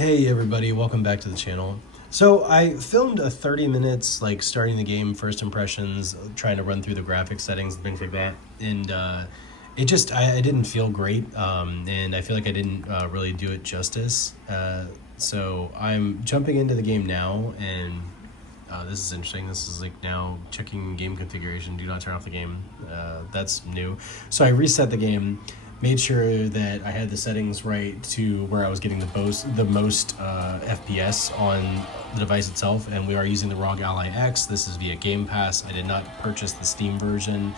Hey everybody, welcome back to the channel. So I filmed a 30 minutes like starting the game, first impressions, trying to run through the graphics settings and things like that, and I didn't feel great, and I feel like I didn't really do it justice. So I'm jumping into the game now, and this is interesting. This is like now checking game configuration. Do not turn off the game. That's new. So I reset the game, made sure that I had the settings right to where I was getting the most FPS on the device itself, and we are using the ROG Ally X. This is via Game Pass. I did not purchase the Steam version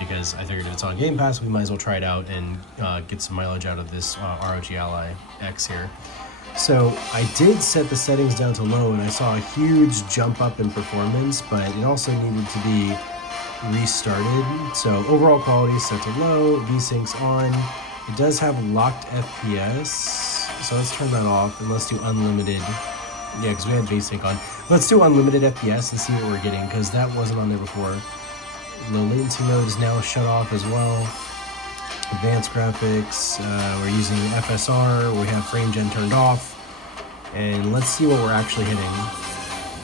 because I figured if it's on Game Pass, we might as well try it out and get some mileage out of this ROG Ally X here. So I did set the settings down to low, and I saw a huge jump up in performance, but it also needed to be restarted. So overall quality set to low, VSync's on. It does have locked FPS, so let's turn that off and let's do unlimited. Yeah, because we had VSync on. Let's do unlimited FPS and see what we're getting, because that wasn't on there before. Low latency mode is now shut off as well. Advanced graphics, we're using FSR, we have frame gen turned off, and let's see what we're actually hitting.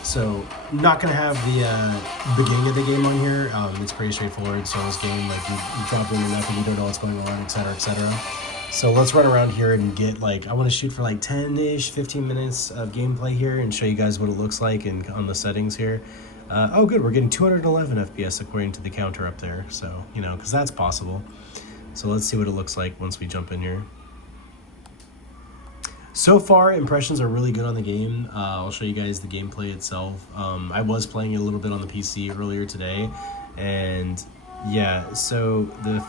So, not gonna have the beginning of the game on here. It's pretty straightforward. So this game, like you drop in nothing, you don't know what's going on, etc., etc. So let's run around here and get like, I want to shoot for like 10-ish, 15 minutes of gameplay here and show you guys what it looks like and on the settings here. Oh, good, we're getting 211 FPS according to the counter up there. So, you know, because that's possible. So let's see what it looks like once we jump in here. So far, impressions are really good on the game. I'll show you guys the gameplay itself. I was playing it a little bit on the PC earlier today, and yeah, so the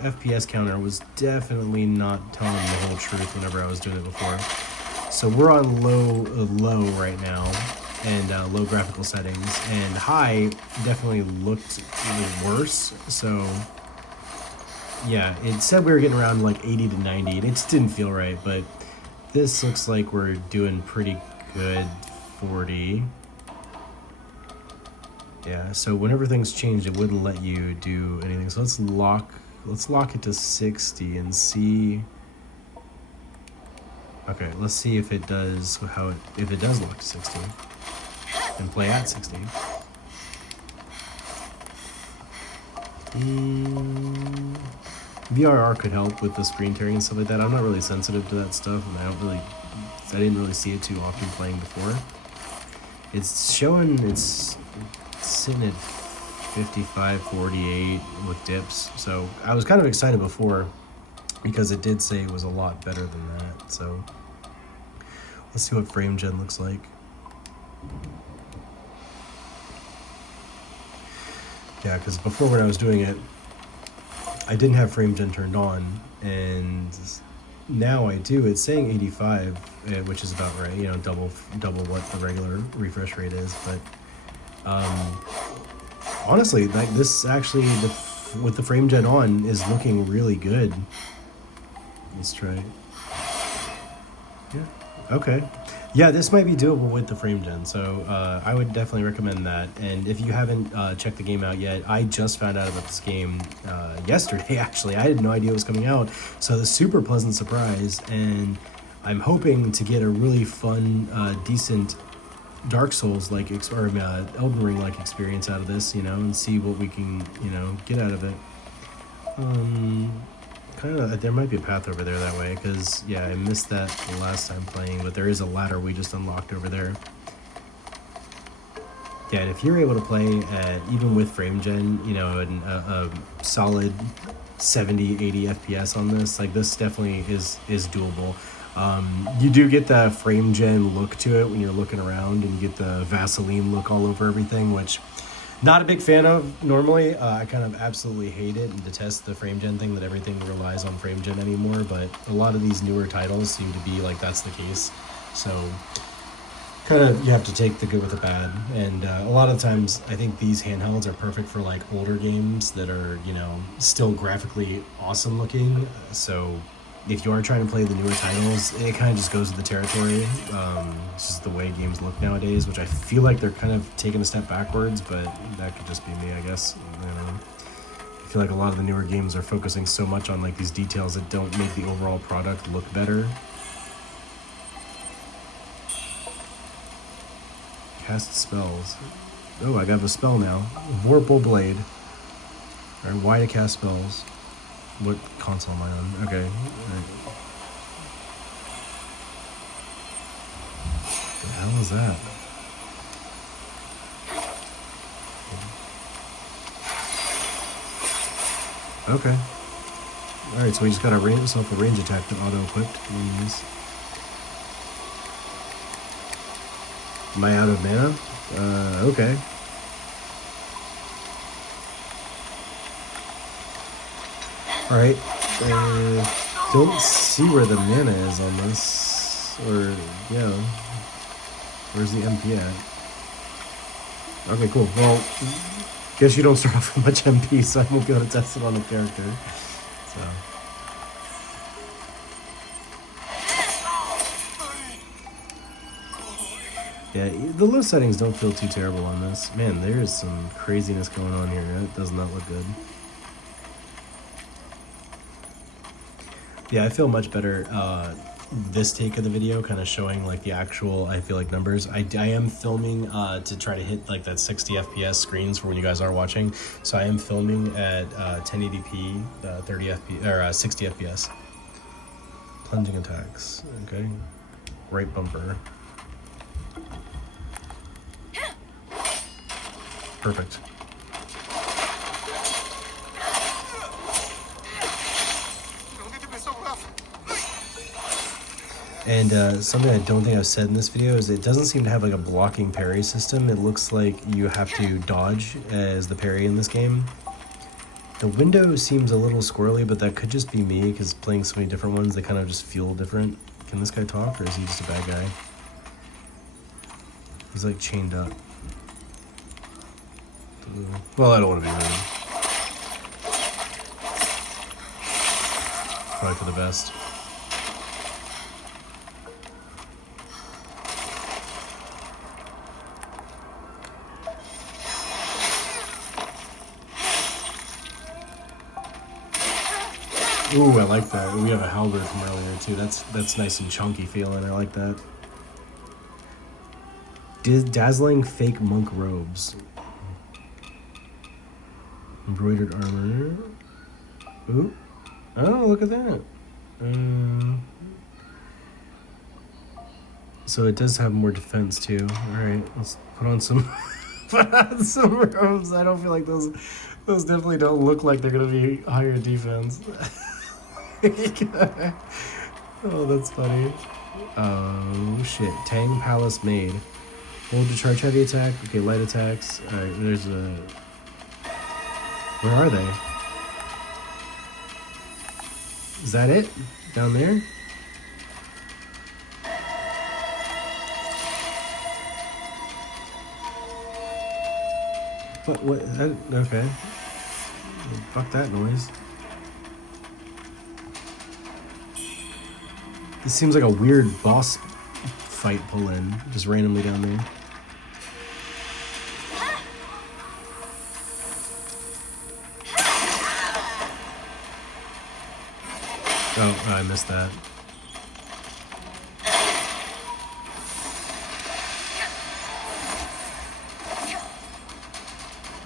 FPS counter was definitely not telling the whole truth whenever I was doing it before. So we're on low right now, and low graphical settings, and high definitely looked worse. So yeah, it said we were getting around like 80 to 90, and it just didn't feel right, but this looks like we're doing pretty good. 40. Yeah, so whenever things changed, it wouldn't let you do anything. So let's lock it to 60 and see. Okay, let's see if it does if it does lock to 60 and play at 60. VRR could help with the screen tearing and stuff like that. I'm not really sensitive to that stuff, and I didn't really see it too often playing before. It's showing it's sitting at 55, 48 with dips. So I was kind of excited before because it did say it was a lot better than that. So let's see what frame gen looks like. Yeah, because before when I was doing it, I didn't have frame gen turned on, and now I do. It's saying 85, which is about right, you know, double what the regular refresh rate is. But honestly, like this actually, with the frame gen on, is looking really good. Let's try it. Yeah, okay. Yeah, this might be doable with the frame gen, so I would definitely recommend that. And if you haven't checked the game out yet, I just found out about this game yesterday, actually. I had no idea it was coming out, so it was a super pleasant surprise, and I'm hoping to get a really fun, decent Dark Souls-like, or Elden Ring-like experience out of this, you know, and see what we can, you know, get out of it. There might be a path over there that way, because, yeah, I missed that the last time playing, but there is a ladder we just unlocked over there. Yeah, and if you're able to play at, even with frame gen, you know, a solid 70, 80 FPS on this, like, this definitely is doable. You do get the frame gen look to it when you're looking around, and you get the Vaseline look all over everything, which not a big fan of normally. I kind of absolutely hate it and detest the frame gen thing, that everything relies on frame gen anymore, but a lot of these newer titles seem to be like that's the case. So kind of you have to take the good with the bad, and a lot of times I think these handhelds are perfect for like older games that are, you know, still graphically awesome looking. So if you are trying to play the newer titles, it kind of just goes with the territory. It's just the way games look nowadays, which I feel like they're kind of taking a step backwards, but that could just be me, I guess. I don't know. I feel like a lot of the newer games are focusing so much on like these details that don't make the overall product look better. Cast spells. Oh, I got a spell now. Vorpal Blade. Alright, Y to cast spells. What console am I on? Okay. Right. What the hell is that? Okay. Alright, so we just got a range attack that auto-equipped. Am I out of mana? Okay. Alright. Don't see where the mana is on this. Or, yeah. Where's the MP at? Okay, cool. Well, guess you don't start off with much MP, so I won't be able to test it on the character. So. Yeah, the low settings don't feel too terrible on this. Man, there's some craziness going on here. That does not look good. Yeah, I feel much better this take of the video, kind of showing like the actual, I feel like, numbers. I am filming to try to hit like that 60 FPS screens for when you guys are watching. So I am filming at 1080p, 30 FPS, or 60 FPS. Plunging attacks, okay. Right bumper. Perfect. And something I don't think I've said in this video is it doesn't seem to have like a blocking parry system. It looks like you have to dodge as the parry in this game. The window seems a little squirrely, but that could just be me because playing so many different ones, they kind of just feel different. Can this guy talk or is he just a bad guy? He's like chained up. Well, I don't want to be rude. Probably for the best. Ooh, I like that. We have a halberd from earlier too. That's nice and chunky feeling. I like that. Dazzling fake monk robes. Embroidered armor. Ooh. Oh, look at that. So it does have more defense too. Alright, let's put on some put on some robes. I don't feel like those definitely don't look like they're gonna be higher defense. Oh, that's funny. Oh shit. Tang Palace Maid. Hold to charge heavy attack. Okay, light attacks. Alright, there's a... Where are they? Is that it? Down there? What? Okay. Fuck that noise. This seems like a weird boss fight pull-in, just randomly down there. Oh, I missed that.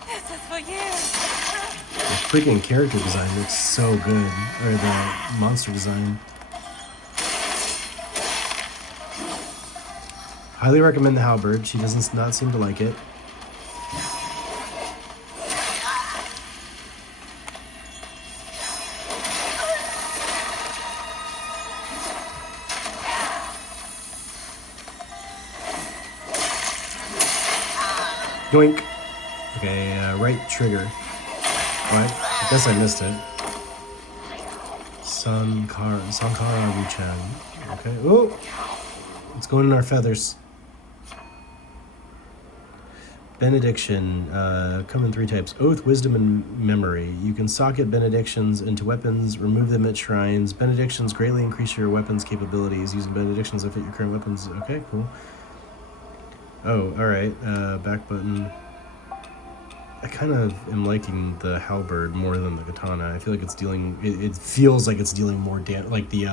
This is for you. The freaking character design looks so good, or the monster design. Highly recommend the halberd. She doesn't not seem to like it. Yoink. Okay, right trigger. What? I guess I missed it. Sankara Wuchang. Okay. Oh! It's going in our feathers. Benediction. Come in 3 types. Oath, Wisdom, and Memory. You can socket benedictions into weapons, remove them at shrines. Benedictions greatly increase your weapons capabilities. Using benedictions that fit your current weapons. Okay, cool. Oh, alright. Back button. I kind of am liking the halberd more than the katana. I feel like it's dealing... It feels like it's dealing more damage. Like the,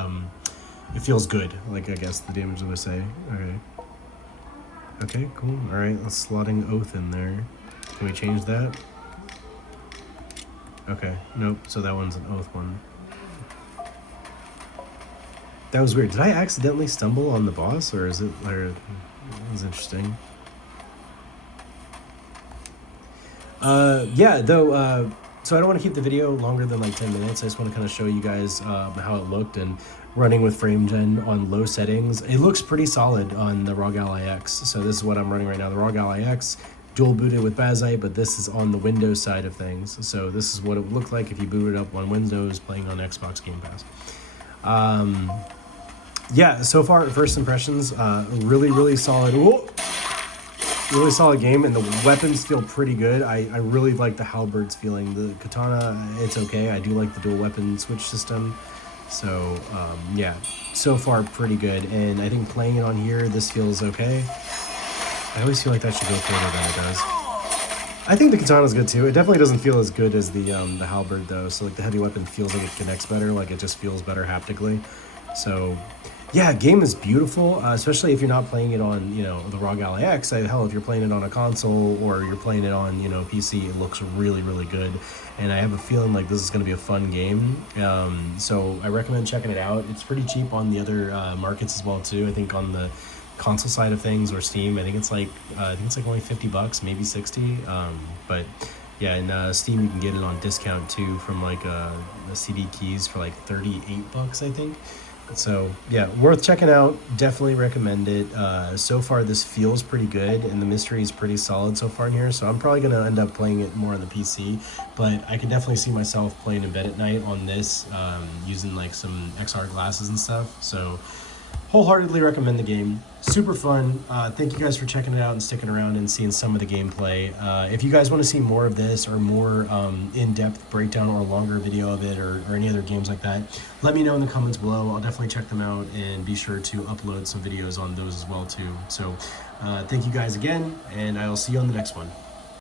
it feels good. Like, I guess the damage that I say. Okay. Okay, cool. All right, let's slotting oath in there. Can we change that? Okay, nope. So that one's an oath one. That was weird. Did I accidentally stumble on the boss, or is it? Or it was interesting. Yeah, though. So I don't want to keep the video longer than like 10 minutes. I just want to kind of show you guys how it looked and running with frame gen on low settings. It looks pretty solid on the ROG Ally X. So this is what I'm running right now, the ROG Ally X, dual booted with Bazite, but this is on the Windows side of things. So this is what it would look like if you booted up on Windows playing on Xbox Game Pass. Yeah, so far, first impressions, really solid. Whoa! Really solid game, and the weapons feel pretty good. I really like the halberds feeling. The katana, it's okay. I do like the dual weapon switch system. So, yeah, so far pretty good. And I think playing it on here, this feels okay. I always feel like that should go further than it does. I think the katana's good too. It definitely doesn't feel as good as the halberd though. So like the heavy weapon feels like it connects better. Like it just feels better haptically. So yeah, game is beautiful, especially if you're not playing it on, you know, the ROG Ally X. Hell, if you're playing it on a console or you're playing it on, you know, PC, it looks really good. And I have a feeling like this is going to be a fun game. So I recommend checking it out. It's pretty cheap on the other markets as well too. I think on the console side of things or Steam, I think it's like only $50, maybe 60. But yeah, in Steam you can get it on discount too from like the CD keys for like $38, I think. So yeah, worth checking out. Definitely recommend it. So far this feels pretty good, and the mystery is pretty solid so far in here. So I'm probably gonna end up playing it more on the PC, but I can definitely see myself playing in bed at night on this, using like some XR glasses and stuff. So wholeheartedly recommend the game. Super fun. Thank you guys for checking it out and sticking around and seeing some of the gameplay. If you guys want to see more of this or more in-depth breakdown or a longer video of it or any other games like that, let me know in the comments below. I'll definitely check them out and be sure to upload some videos on those as well too. So thank you guys again, and I will see you on the next one.